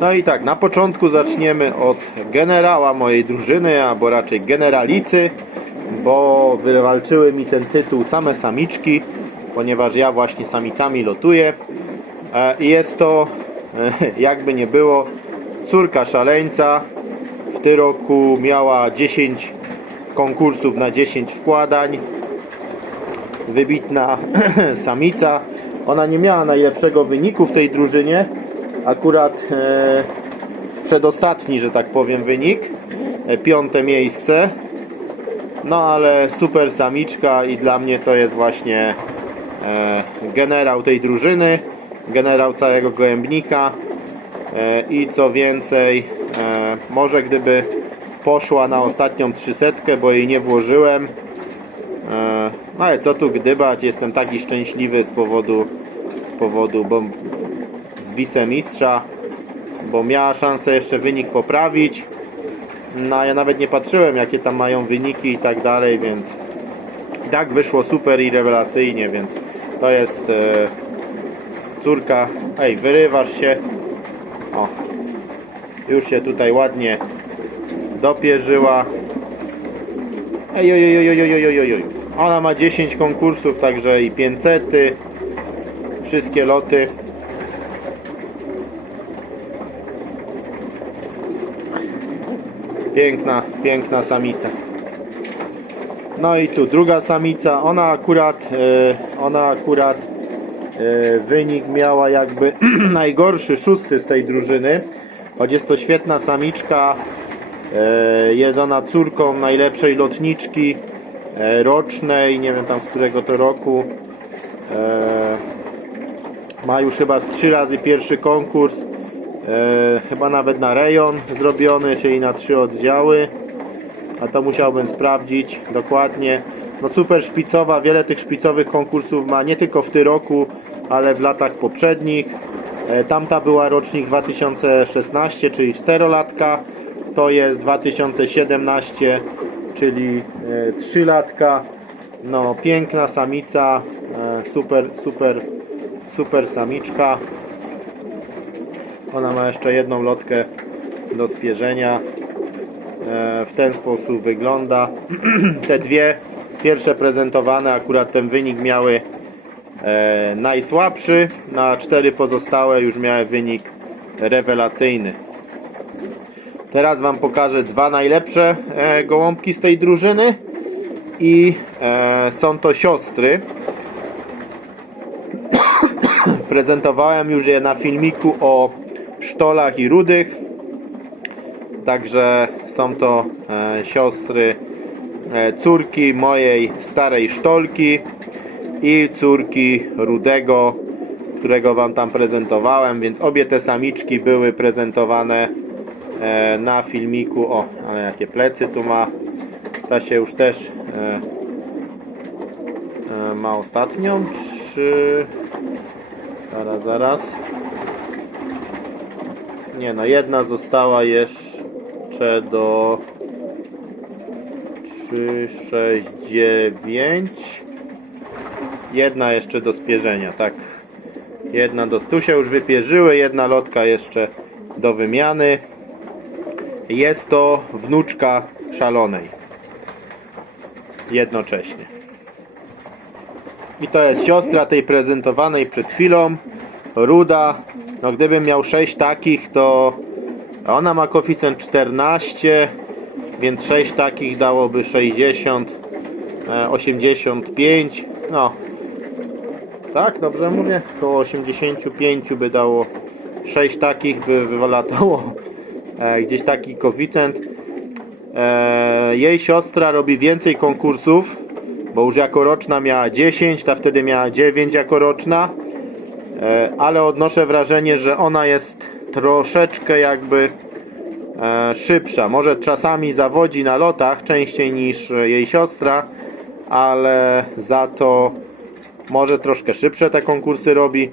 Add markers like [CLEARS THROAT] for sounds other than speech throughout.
No i tak, na początku zaczniemy od generała mojej drużyny, albo raczej generalicy, bo wywalczyły mi ten tytuł same samiczki, ponieważ ja właśnie samicami lotuję. E, I jest to, e, jakby nie było, córka szaleńca. W tym roku miała 10 konkursów na 10 wkładań. Wybitna [CLEARS THROAT] samica. Ona nie miała najlepszego wyniku w tej drużynie. Akurat e, przedostatni, że tak powiem, wynik. E, piąte miejsce. No ale super samiczka i dla mnie to jest właśnie e, generał tej drużyny, generał całego gołębnika i co więcej, może gdyby poszła na ostatnią trzysetkę, bo jej nie włożyłem, no ale co tu gdybać, jestem taki szczęśliwy z powodu, z powodu wicemistrza, bo miała szansę jeszcze wynik poprawić. No ja nawet nie patrzyłem jakie tam mają wyniki i tak dalej, więc i tak wyszło super i rewelacyjnie, więc to jest e, córka. Ej, wyrywasz się. O. Już się tutaj ładnie dopierzyła. Ej, oj, oj. Ona ma 10 konkursów, także i 500. Wszystkie loty. Piękna, piękna samica. No i tu druga samica, ona akurat, e, ona akurat e, wynik miała jakby [CLEARS THROAT] najgorszy, szósty z tej drużyny. Choć jest to świetna samiczka, e, jest ona córką najlepszej lotniczki rocznej, nie wiem tam z którego to roku. Ma już chyba z trzy razy pierwszy konkurs, e, chyba nawet na rejon zrobiony, czyli na trzy oddziały a to musiałbym sprawdzić dokładnie. No super szpicowa, wiele tych szpicowych konkursów ma nie tylko w tym roku, ale w latach poprzednich. E, Tamta była rocznik 2016, czyli 4-latka. To jest 2017, czyli 3-latka. No piękna samica, e, super, super, super samiczka. Ona ma jeszcze jedną lotkę do spierzenia. E, w ten sposób wygląda. [CLEARS THROAT] Te dwie pierwsze prezentowane, akurat ten wynik miały e, najsłabszy, na cztery pozostałe już miały wynik rewelacyjny. Teraz Wam pokażę dwa najlepsze e, gołąbki z tej drużyny i są to siostry. [CLEARS THROAT] Prezentowałem już je na filmiku o sztolach i rudych. Także są to e, siostry, e, córki mojej starej sztolki i córki Rudego, którego Wam tam prezentowałem, więc obie te samiczki były prezentowane e, na filmiku. O, ale jakie plecy tu ma. Ta się już też ma ostatnią, czy... Zaraz, zaraz. Nie no, jedna została jeszcze do 3, 6, 9. Jedna jeszcze do spierzenia, tak. Jedna do. Tu się już wypierzyły, jedna lotka jeszcze do wymiany. Jest to wnuczka szalonej. Jednocześnie. I to jest siostra tej prezentowanej przed chwilą. Ruda. No gdybym miał 6 takich, to ona ma koeficjent 14, więc 6 takich dałoby 60, e, 85. No. Tak, dobrze mówię? Koło 85 by dało 6 takich by wylatało e, gdzieś taki koeficjent. E, jej siostra robi więcej konkursów, bo już jako roczna miała 10, ta wtedy miała 9 jako roczna. E, ale odnoszę wrażenie, że ona jest troszeczkę jakby e, szybsza. Może czasami zawodzi na lotach częściej niż jej siostra, ale za to może troszkę szybsze te konkursy robi.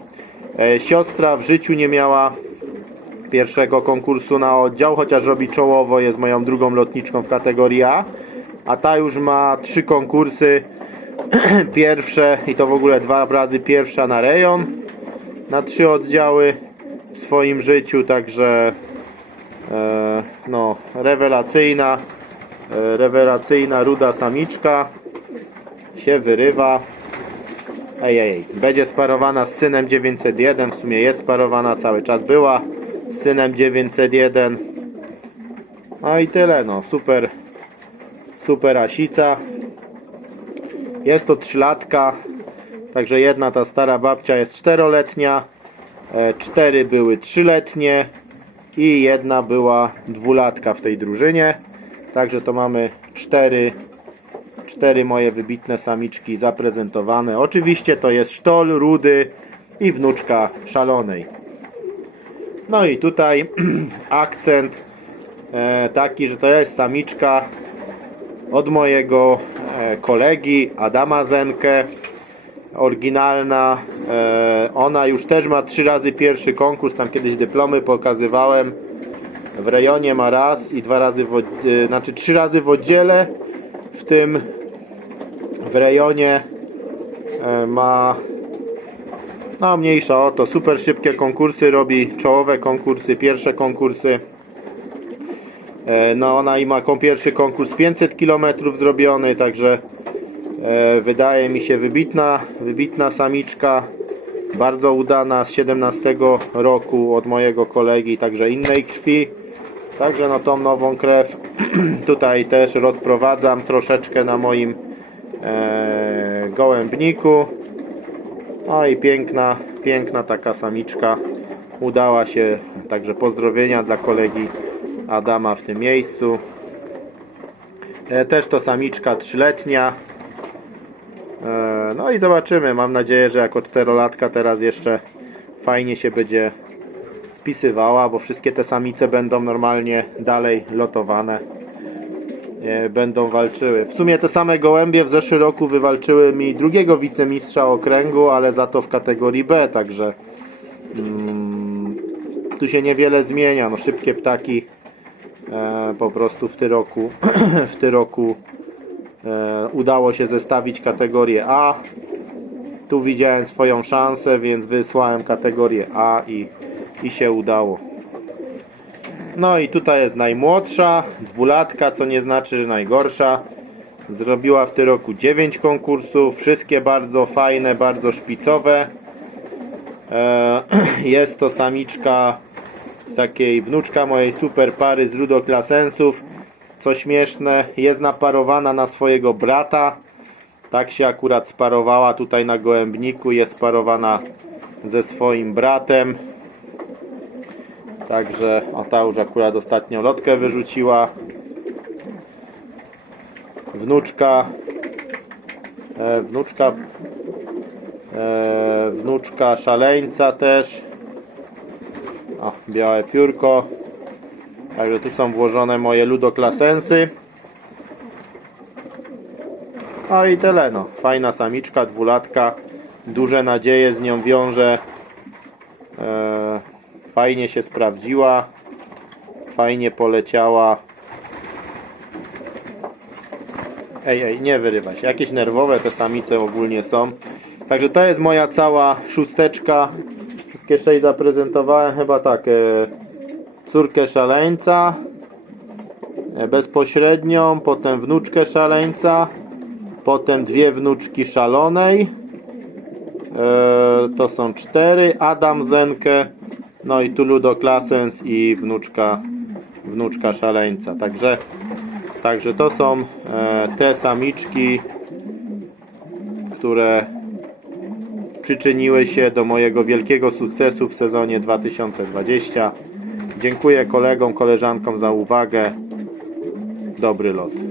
E, siostra w życiu nie miała pierwszego konkursu na oddział, chociaż robi czołowo, jest moją drugą lotniczką w kategorii A. A ta już ma trzy konkursy. [CLEARS THROAT] Pierwsze i to w ogóle dwa razy pierwsza na rejon na trzy oddziały w swoim życiu, także e, no, rewelacyjna, e, rewelacyjna ruda samiczka się wyrywa. Ej, ej, będzie sparowana z synem 901, w sumie jest sparowana, cały czas była z synem 901. No i tyle, no, super, super asica. Jest to trzylatka, także jedna ta stara babcia jest czteroletnia, e, cztery były trzyletnie i jedna była dwulatka w tej drużynie. Także to mamy cztery, cztery moje wybitne samiczki zaprezentowane. Oczywiście to jest sztol, rudy i wnuczka szalonej. No i tutaj [CLEARS THROAT] akcent e, taki, że to jest samiczka od mojego e, kolegi Adama Zenkę oryginalna. E, ona już też ma trzy razy pierwszy konkurs. Tam kiedyś dyplomy pokazywałem. W rejonie ma raz i dwa razy w, e, znaczy trzy razy w oddziele. W tym w rejonie e, ma no mniejsza o to. Super szybkie konkursy robi. Czołowe konkursy pierwsze konkursy. No ona i ma pierwszy konkurs 500 km zrobiony, także wydaje mi się wybitna, wybitna samiczka, bardzo udana z 17 roku od mojego kolegi, także innej krwi. Także no tą nową krew [CLEARS THROAT] tutaj też rozprowadzam troszeczkę na moim e, gołębniku. No i piękna, piękna taka samiczka udała się, także pozdrowienia dla kolegi Adama w tym miejscu. E, Też to samiczka trzyletnia. E, No i zobaczymy. Mam nadzieję, że jako czterolatka teraz jeszcze fajnie się będzie spisywała, bo wszystkie te samice będą normalnie dalej lotowane. E, Będą walczyły. W sumie te same gołębie w zeszłym roku wywalczyły mi drugiego wicemistrza okręgu, ale za to w kategorii B, także mm, tu się niewiele zmienia. No, szybkie ptaki e, po prostu w tym roku [CLEARS THROAT] w tym roku udało się zestawić kategorię A. Tu widziałem swoją szansę więc wysłałem kategorię A i, i się udało. No i tutaj jest najmłodsza dwulatka co nie znaczy że najgorsza. Zrobiła w tym roku 9 konkursów wszystkie bardzo fajne bardzo szpicowe. E, [CLEARS THROAT] jest to samiczka z takiej wnuczka mojej super pary z Rudoklasensów. Co śmieszne, jest naparowana na swojego brata. Tak się akurat sparowała tutaj na gołębniku. Jest parowana ze swoim bratem. Także o ta już akurat ostatnio lotkę wyrzuciła. Wnuczka. E, wnuczka. E, wnuczka szaleńca też. O, białe piórko. Także tu są włożone moje ludoklasensy. No i tyle no. Fajna samiczka, dwulatka. Duże nadzieje z nią wiąże. E, fajnie się sprawdziła. Fajnie poleciała. Ej, ej, nie wyrywaj się. Jakieś nerwowe te samice ogólnie są. Także to jest moja cała szósteczka. Wszystkie sześć zaprezentowałem. Chyba tak. E, córkę szaleńca. E, bezpośrednią. Potem wnuczkę szaleńca. Potem dwie wnuczki szalonej. E, to są cztery. Adam Zenkę. No i tu Ludoklasens i wnuczka, wnuczka szaleńca. Także, także to są e, te samiczki, które przyczyniły się do mojego wielkiego sukcesu w sezonie 2020. Dziękuję kolegom, koleżankom za uwagę. Dobry lot.